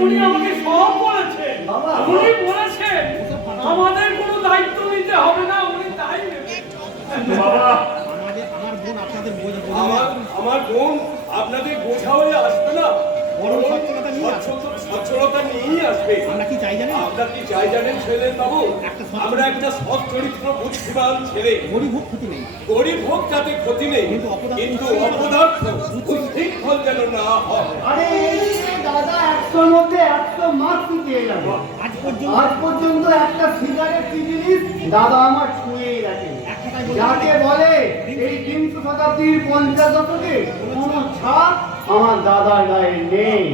উনি আমাকে সব বলেছেন উনি বলেছেন আমাদের কোনো দায়িত্ব নিতে হবে না উনি তাই বাবা। আমার বোন আপনাদের বোঝা আমার আমার বোন আপনাদের বোঝা হয়ে আসবে না। সচ্ছলতা নিয়েই আসবে। আমরা কি চাই জানেন? আপনার কি চাই জানেন ছেলের বাবু? আমরা একটা সৎ চরিত্র বুদ্ধিমান ছেলে। গরিব হোক ক্ষতি নেই। গরিব হোক যাতে ক্ষতি নেই। কিন্তু অপদার্থ- ফল যেন না হয়। একশোর মধ্যে একশো পেয়ে যাব। আজ পর্যন্ত একটা কি জিনিস দাদা আমার ছুঁয়েই রাখে যাকে বলে এই বিংশ শতাব্দীর পঞ্চাশ শতকে কোন ছাপ আমার দাদার গায়ে নেই।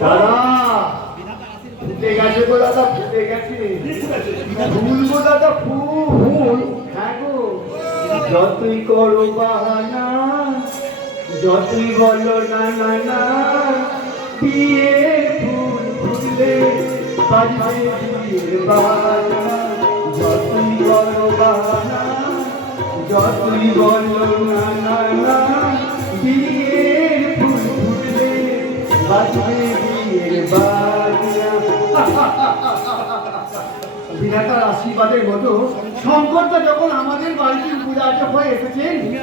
দাদা ফুটে গেছে গো দাদা ফুটে গেছে। ফুল গো দাদা ফুল। হ্যাঁ গো। যতই করো বাহানা যতই বলো না না না বিয়ে ফুল বাজবে বিয়ের যতই করো বাহানা যতই বলো না না বিয়ে ফুল ফুটলে বাজবে বিয়ের বাজনা বিধাতার আশীর্বাদের মতো শঙ্করটা যখন আমাদের বাড়িতে পূজার্য হয়ে এসেছেন তুমি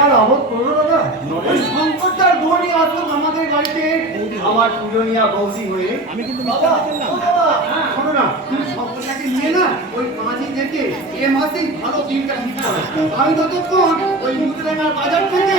আর অবাক করো না শঙ্করটার বৌদি আসুক আমাদের বাড়িতে আমার পূজনীয়া বৌদি হয়ে। আমি কিন্তু বাবা, বাবা, শোনো না তুমি সবটাকে নিয়ে না ওই পাঁচই থেকে এ মাসেই ভালো দিনটা নিতে হবে। আমি ততক্ষণ ওই মুদ্রাঙ্গার বাজার থেকে